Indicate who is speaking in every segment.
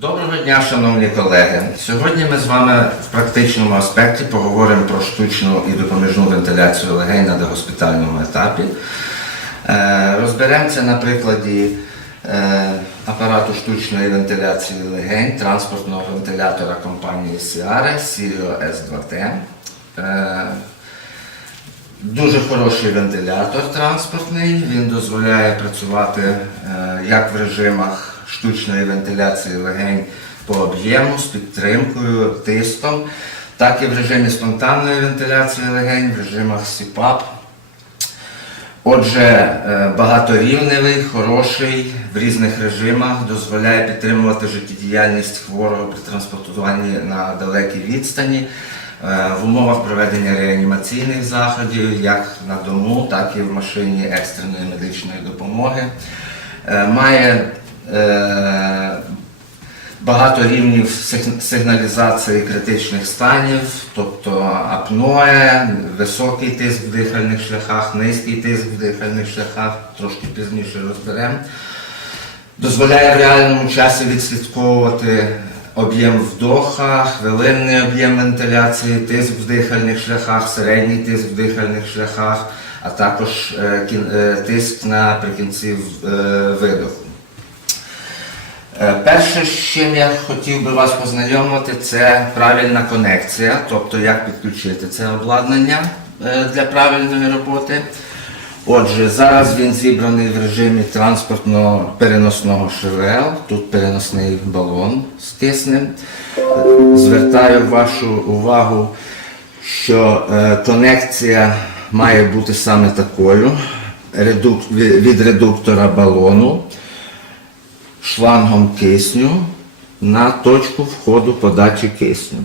Speaker 1: Доброго дня, шановні колеги. Сьогодні ми з вами в практичному аспекті поговоримо про штучну і допоміжну вентиляцію легень на догоспітальному етапі. Е, Розберемо це на прикладі е, апарату штучної вентиляції легень транспортного вентилятора компанії Сіаре S2T. Е, Дуже хороший вентилятор транспортний. Він дозволяє працювати е, як в режимах штучної вентиляції легень по об'єму з підтримкою, тиском, так і в режимі спонтанної вентиляції легень, в режимах СІПАП. Отже, е, багаторівневий, хороший в різних режимах, дозволяє підтримувати життєдіяльність хворого при транспортуванні на далекій відстані е, в умовах проведення реанімаційних заходів, як на дому, так і в машині екстреної медичної допомоги. Е, Має багато рівнів сигналізації критичних станів, тобто апноe, високий тиск в дихальних шляхах, низький тиск в дихальних шляхах, трошки пізніше розберемо. Дозволяє в реальному часі відслідковувати об'єм вдоха, хвилинний об'єм вентиляції, тиск в дихальних шляхах, середній тиск в дихальних шляхах, а також е, е, тиск наприкінці е, видоху. Е, Перше, з чим я хотів би вас познайомити, це правильна конекція, тобто як підключити це обладнання е, для правильної роботи. Отже, зараз він зібраний в режимі транспортного переносного ШВЛ. Тут переносний балон з киснем. Звертаю вашу увагу, що е, конекція має бути саме такою від редуктора балону шлангом кисню на точку входу подачі кисню.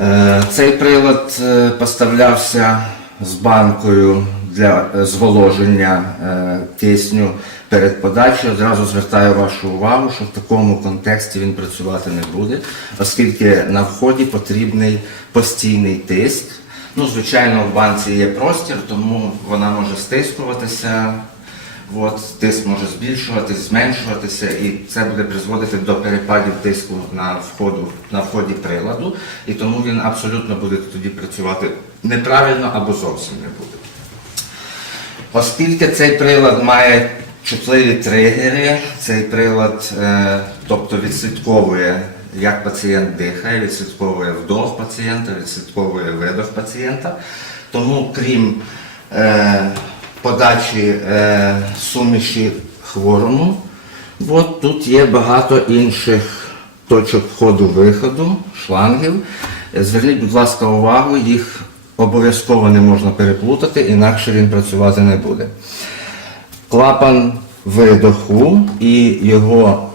Speaker 1: Е, Цей прилад е, поставлявся з банкою для зволоження е, кисню перед подачею. Одразу звертаю вашу увагу, що в такому контексті він працювати не буде, оскільки на вході потрібний постійний тиск. Ну, звичайно, в банці є простір, тому вона може стискуватися. От, тиск може збільшуватись, зменшуватися, і це буде призводити до перепадів тиску на, входу, на вході приладу, і тому він абсолютно буде тоді працювати неправильно або зовсім не буде. Оскільки цей прилад має чутливі тригери, цей прилад е, тобто відслідковує, як пацієнт дихає, відслідковує вдох пацієнта, відслідковує видох пацієнта. Тому крім е, подачі е, суміші хворому, от тут є багато інших точок входу-виходу, шлангів. Зверніть, будь ласка, увагу, їх обов'язково не можна переплутати, інакше він працювати не буде. Клапан видоху і його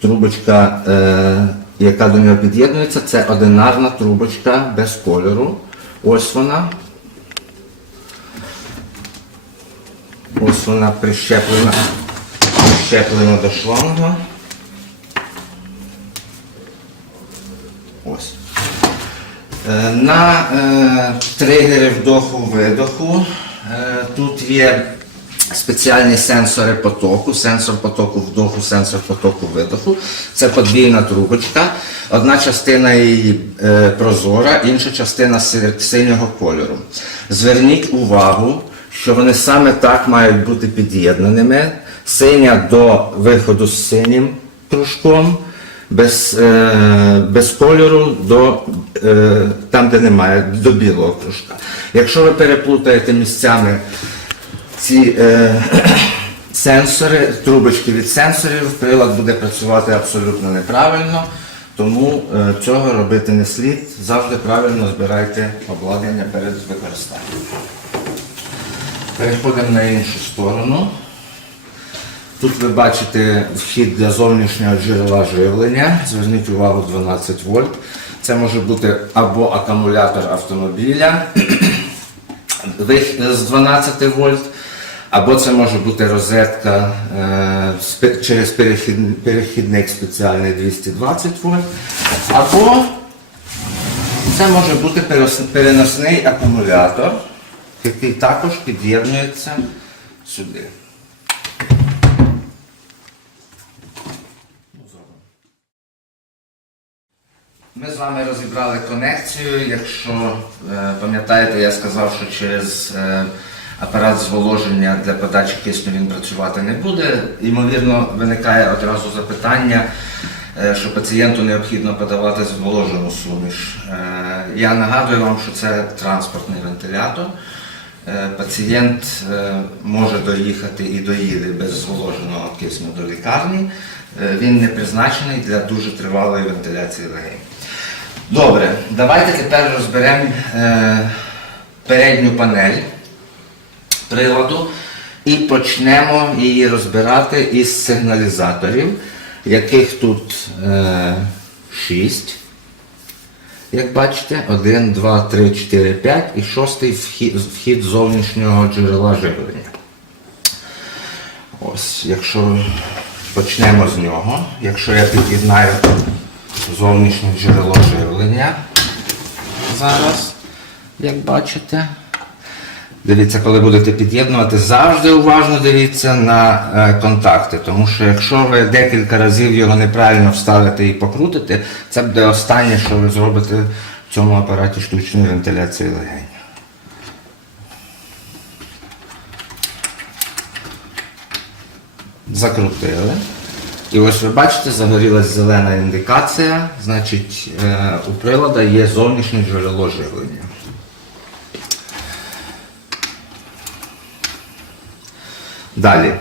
Speaker 1: трубочка, е, яка до нього під'єднується, це одинарна трубочка без кольору. Ось вона. Ось вона прищеплена, прищеплена до шланга. Ось. Е, На е, тригери вдоху-видоху е, тут є спеціальні сенсори потоку, сенсор потоку вдоху, сенсор потоку видоху. Це подвійна трубочка. Одна частина її е, прозора, інша частина синього кольору. Зверніть увагу, що вони саме так мають бути під'єднаними. Синя до виходу з синім кружком без, е, без кольору до е, там, де немає, до білого кружка. Якщо ви переплутаєте місцями ці е, сенсори, трубочки від сенсорів, прилад буде працювати абсолютно неправильно, тому е, цього робити не слід. Завжди правильно збирайте обладнання перед використанням. Переходимо на іншу сторону. Тут ви бачите вхід для зовнішнього джерела живлення. Зверніть увагу 12 вольт. Це може бути або акумулятор автомобіля з 12 вольт, або це може бути розетка е, через перехідник спеціальний 220 вольт, або це може бути переносний акумулятор, який також під'єднується сюди. Ми з вами розібрали конекцію. Якщо е, пам'ятаєте, я сказав, що через е, апарат зволоження для подачі кисню він працювати не буде. Ймовірно, виникає одразу запитання, е, що пацієнту необхідно подавати зволожену суміш. Я нагадую вам, що це транспортний вентилятор. Е, Пацієнт е, може доїхати і доїде без зволоженого кисню до лікарні. Е, Він не призначений для дуже тривалої вентиляції легень. Добре, давайте тепер розберемо передню панель приладу і почнемо її розбирати із сигналізаторів, яких тут е, 6. Як бачите, 1, 2, 3, 4, 5 і шостий вхід, вхід зовнішнього джерела живлення. Ось, якщо почнемо з нього, якщо я під'єднаю зовнішнє джерело живлення зараз, як бачите. Дивіться, коли будете під'єднувати, завжди уважно дивіться на е, контакти, тому що якщо ви декілька разів його неправильно вставите і покрутите, це буде останнє, що ви зробите в цьому апараті штучної вентиляції легень. Закрутили. І ось ви бачите, загорілась зелена індикація, значить е, у прилада є зовнішнє джерело живлення. Далі.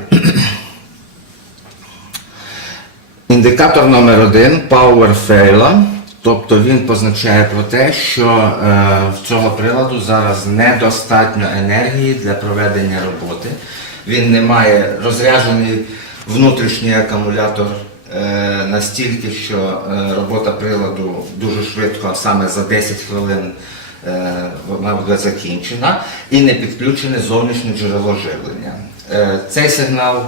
Speaker 1: Індикатор номер один Power Fail, тобто він позначає про те, що е, в цього приладу зараз недостатньо енергії для проведення роботи. Він не має розряджений внутрішній акумулятор е, настільки, що е, робота приладу дуже швидко, а саме за 10 хвилин е, вона буде закінчена, і не підключене зовнішнє джерело живлення. Е, Цей сигнал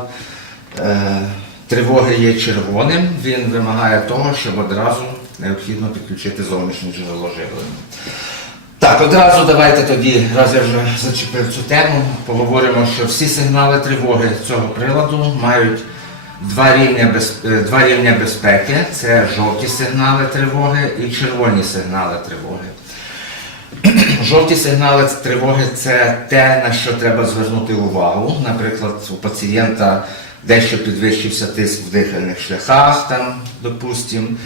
Speaker 1: е, тривоги є червоним, він вимагає того, щоб одразу необхідно підключити зовнішнє джерело живлення. Так, одразу давайте тоді, раз я вже зачепив цю тему, поговоримо, що всі сигнали тривоги цього приладу мають два рівня, без, е, два рівня безпеки. Це жовті сигнали тривоги і червоні сигнали тривоги. Жовті сигнали тривоги це те, на що треба звернути увагу. Наприклад, у пацієнта дещо підвищився тиск в дихальних шляхах, там, допустим,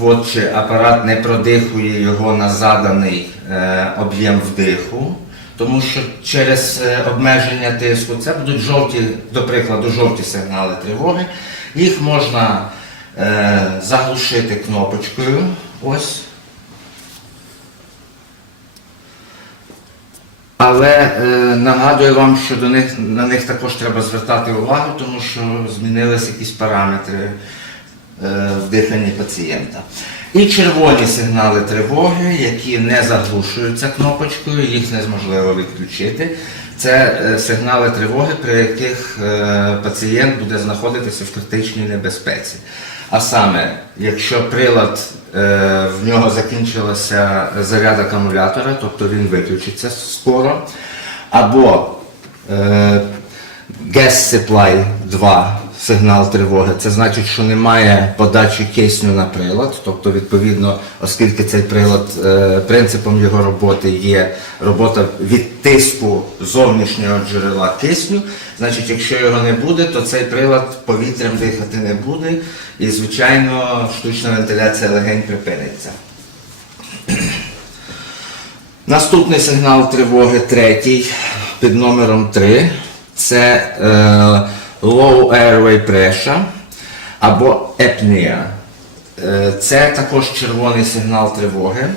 Speaker 1: от, чи апарат не продихує його на заданий е, об'єм вдиху. Тому що через е, обмеження тиску це будуть жовті, до прикладу, жовті сигнали тривоги. Їх можна е, заглушити кнопочкою. Ось Але е, нагадую вам, що до них, на них також треба звертати увагу, тому що змінилися якісь параметри е, в диханні пацієнта. І червоні сигнали тривоги, які не заглушуються кнопочкою, їх неможливо відключити. Це е, сигнали тривоги, при яких е, пацієнт буде знаходитися в критичній небезпеці. А саме, якщо прилад е, в нього закінчилася заряд акумулятора, тобто він виключиться скоро, або е, Gas Supply 2 сигнал тривоги, це значить, що немає подачі кисню на прилад, тобто, відповідно, оскільки цей прилад, е, принципом його роботи є робота від тиску зовнішнього джерела кисню, значить, якщо його не буде, то цей прилад повітрям дихати не буде, і, звичайно, штучна вентиляція легень припиниться. Наступний сигнал тривоги третій під номером 3 це е, low airway pressure або apnea. Е, це також червоний сигнал тривоги.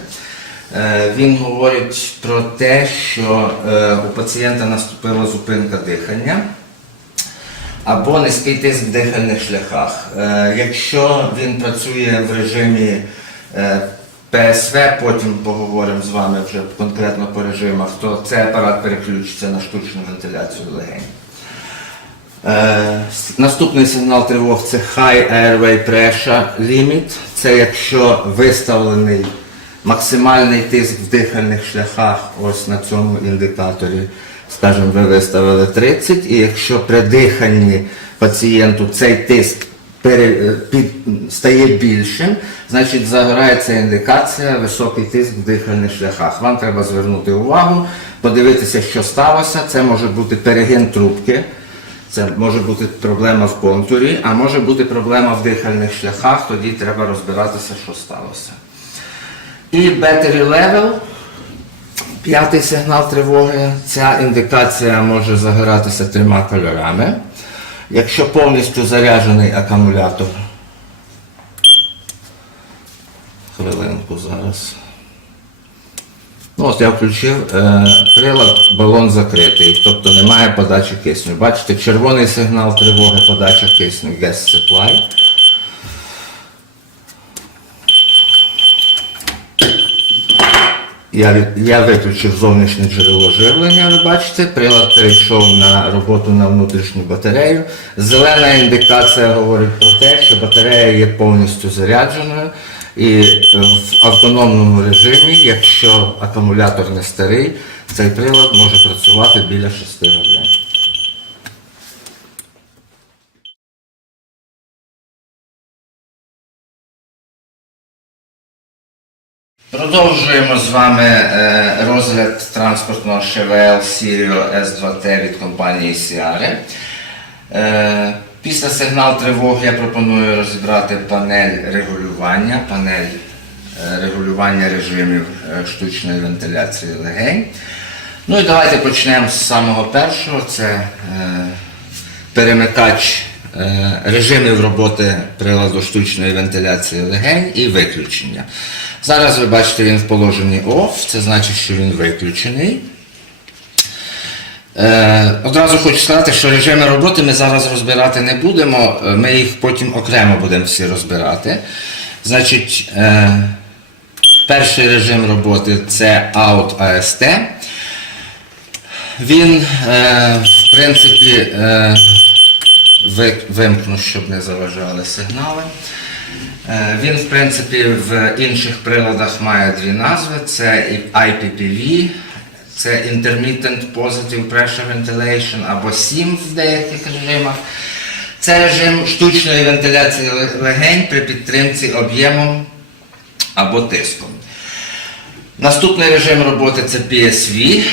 Speaker 1: Е, він говорить про те, що е, у пацієнта наступила зупинка дихання або низький тиск в дихальних шляхах. Е, Якщо він працює в режимі ПСВ, потім поговоримо з вами вже конкретно по режимах, то цей апарат переключиться на штучну вентиляцію легень. Е, Наступний сигнал тривог це High Airway Pressure Limit. Це якщо виставлений максимальний тиск в дихальних шляхах, ось на цьому індикаторі, скажімо, ви виставили 30, і якщо при диханні пацієнту цей тиск пере, під, стає більшим, значить загорається індикація високий тиск в дихальних шляхах. Вам треба звернути увагу, подивитися, що сталося. Це може бути перегін трубки, це може бути проблема в контурі, а може бути проблема в дихальних шляхах, тоді треба розбиратися, що сталося. І battery level, п'ятий сигнал тривоги. Ця індикація може загоратися трьома кольорами. Якщо повністю заряджений акумулятор, хвилинку зараз. Ну, от я включив е, прилад, балон закритий, тобто немає подачі кисню. Бачите, червоний сигнал тривоги, подача кисню, gas supply. Я, я виключив зовнішнє джерело живлення, ви бачите, прилад перейшов на роботу на внутрішню батарею. Зелена індикація говорить про те, що батарея є повністю зарядженою і е, в автономному режимі, якщо акумулятор не старий, цей прилад може працювати біля 6 годин. Продовжуємо з вами е, розгляд транспортного Chevrolet Sirio S2T від компанії Sierra. Після сигнал тривоги я пропоную розібрати панель регулювання, панель е, регулювання режимів е, штучної вентиляції легень. Ну і давайте почнемо з самого першого. Це е, перемикач е, режимів роботи приладу штучної вентиляції легень і виключення. Зараз ви бачите, він в положенні OFF, це значить, що він виключений. Е, одразу хочу сказати, що режими роботи ми зараз розбирати не будемо, е, ми їх потім окремо будемо всі розбирати. Значить, е, перший режим роботи це Out AST. Він, в принципі, вимкну, щоб не заважали сигнали. Він, в принципі, в інших приладах має дві назви: це IPPV, це Intermittent Positive Pressure Ventilation або SIM в деяких режимах. Це режим штучної вентиляції легень при підтримці об'ємом або тиском. Наступний режим роботи це PSV.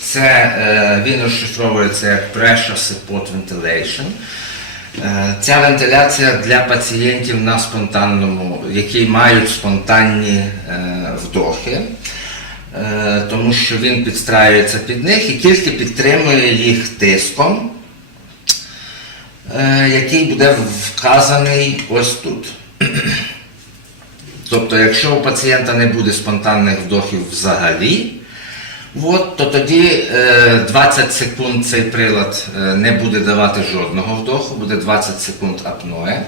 Speaker 1: Це, е, він розшифровується як Pressure Support Ventilation. Е, Ця вентиляція для пацієнтів на спонтанному, які мають спонтанні е, вдохи, тому що він підстраюється під них і тільки підтримує їх тиском, е, який буде вказаний ось тут. Тобто, якщо у пацієнта не буде спонтанних вдохів взагалі, От, то тоді е, 20 секунд цей прилад е, не буде давати жодного вдоху, буде 20 секунд апноe.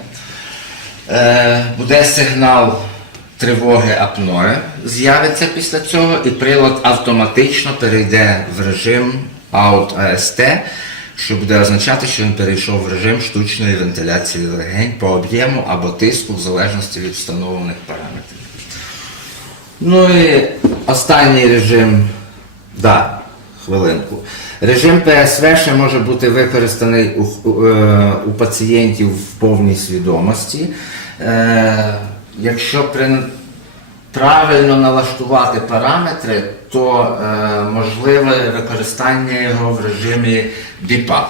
Speaker 1: Е, буде сигнал тривоги апноe, з'явиться після цього, і прилад автоматично перейде в режим Out AST, що буде означати, що він перейшов в режим штучної вентиляції легень по об'єму або тиску в залежності від встановлених параметрів. Ну і останній режим, да, хвилинку. Режим ПСВ ще може бути використаний у, у, е, у пацієнтів в повній свідомості. Якщо при, правильно налаштувати параметри, то е, можливе використання його в режимі BIPAP.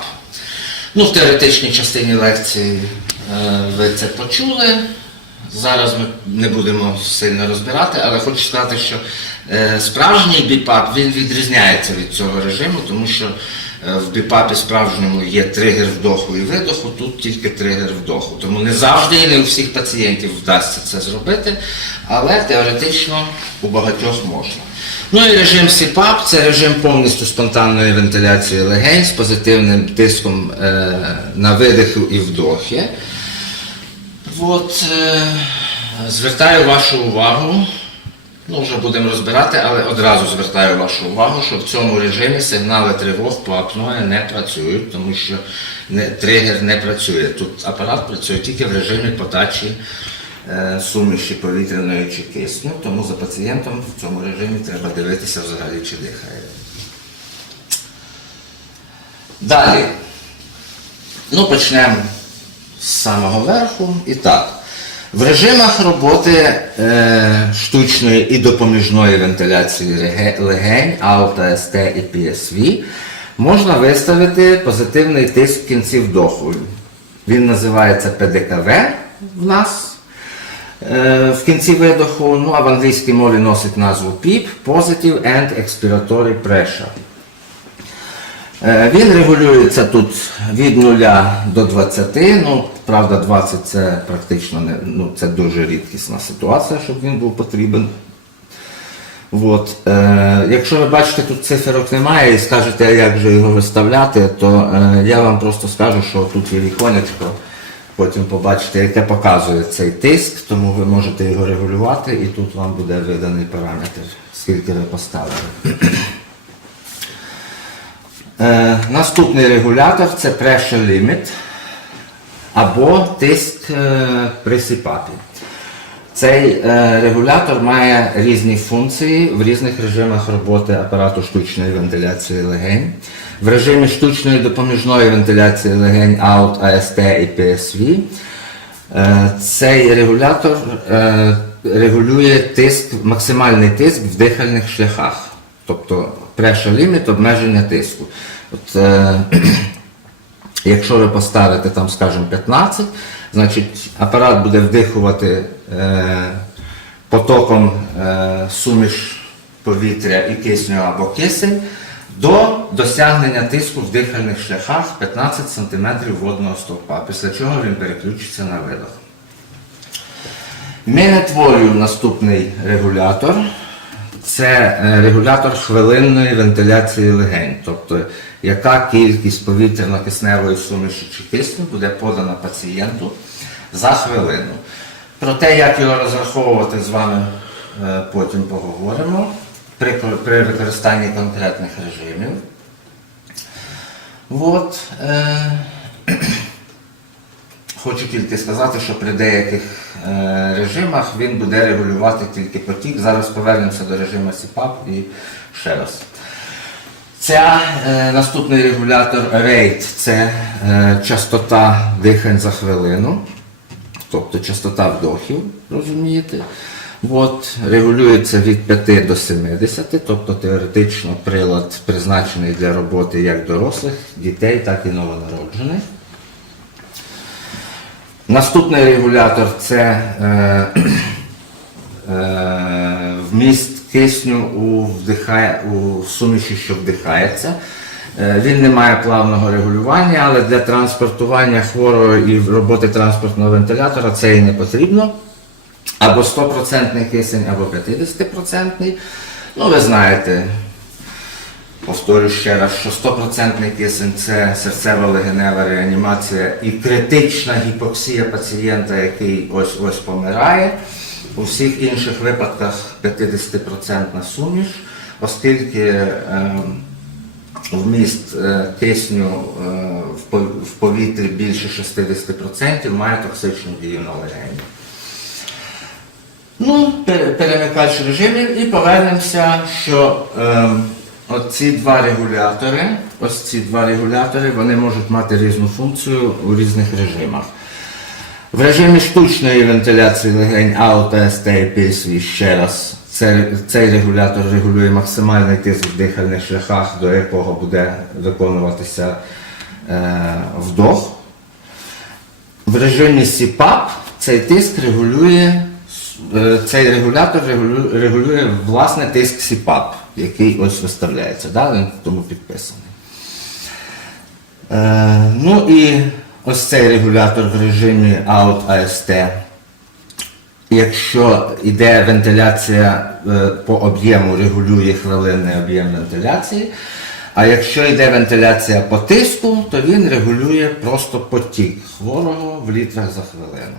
Speaker 1: Ну, в теоретичній частині лекції е, ви це почули. Зараз ми не будемо сильно розбирати, але хочу сказати, що е, справжній біпап він відрізняється від цього режиму, тому що в біпапі справжньому є тригер вдоху і видоху, тут тільки тригер вдоху. Тому не завжди і не у всіх пацієнтів вдасться це зробити, але теоретично у багатьох можна. Ну і режим CPAP – це режим повністю спонтанної вентиляції легень з позитивним тиском е, на видихи і вдохи. От, е, звертаю вашу увагу, ну вже будемо розбирати, але одразу звертаю вашу увагу, що в цьому режимі сигнали тривог по апної не працюють, тому що не, тригер не працює. Тут апарат працює тільки в режимі подачі е, суміші повітряної чи кисню, тому за пацієнтом в цьому режимі треба дивитися взагалі, чи дихає. Далі. Ну, почнемо з самого верху. І так. В режимах роботи е, штучної і допоміжної вентиляції легень, аута, СТ і PSV можна виставити позитивний тиск в кінці вдоху. Він називається ПДКВ в нас е, в кінці видоху, ну а в англійській мові носить назву PEEP – Positive and Expiratory Pressure. Е, Він регулюється тут від 0 до 20. Ну, правда, 20 це практично не, ну, це дуже рідкісна ситуація, щоб він був потрібен. От. Е, якщо ви бачите, тут циферок немає і скажете, як же його виставляти, то е, я вам просто скажу, що тут є віконечко, потім побачите, яке показує цей тиск, тому ви можете його регулювати і тут вам буде виданий параметр, скільки ви поставили. Е, наступний регулятор це pressure limit або тиск е, при. Цей е, регулятор має різні функції в різних режимах роботи апарату штучної вентиляції легень. В режимі штучної допоміжної вентиляції легень AUT, AST і PSV е, цей регулятор регулює тиск, максимальний тиск в дихальних шляхах, тобто pressure limit, обмеження тиску. От, е, Якщо ви поставите там, скажімо, 15, значить апарат буде вдихувати е, потоком е, суміш повітря і кисню або кисень до досягнення тиску в дихальних шляхах 15 см водного стовпа, після чого він переключиться на видох. Minute Volume наступний регулятор. Це е, регулятор хвилинної вентиляції легень, тобто яка кількість повітряно-кисневої суміші чи кисню буде подана пацієнту за хвилину. Про те, як його розраховувати з вами е, потім поговоримо при, при використанні конкретних режимів. От, е, Хочу тільки сказати, що при деяких е, режимах він буде регулювати тільки потік. Зараз повернемося до режиму CPAP і ще раз. Ця е, наступний регулятор rate це е, частота дихань за хвилину, тобто частота вдохів, розумієте. От, регулюється від 5 до 70, тобто теоретично прилад призначений для роботи як дорослих, дітей, так і новонароджених. Наступний регулятор це е, е, вміст кисню у, вдихає, у суміші, що вдихається. Е, він не має плавного регулювання, але для транспортування хворого і роботи транспортного вентилятора це і не потрібно. Або 100% кисень, або 50%. Ну, ви знаєте, Повторю ще раз, що 100% кисень це серцево-легенева реанімація і критична гіпоксія пацієнта, який ось ось помирає. У всіх інших випадках 50% суміш, оскільки е, вміст е, кисню е, в в повітрі більше 60% має токсичну дію на легені. Ну, перемикач режимів і повернемося, що е, оці два регулятори, ось ці два регулятори, вони можуть мати різну функцію у різних режимах. В режимі штучної вентиляції легень ST і PSV ще раз. Це, цей регулятор регулює максимальний тиск в дихальних шляхах, до якого буде виконуватися е, вдох. В режимі CPAP цей тиск регулює, е, цей регулятор регулює, власне тиск CPAP, який ось виставляється, да? він тому підписаний. Е, ну і ось цей регулятор в режимі Out AST. Якщо йде вентиляція е, по об'єму, регулює хвилинний об'єм вентиляції. А якщо йде вентиляція по тиску, то він регулює просто потік хворого в літрах за хвилину.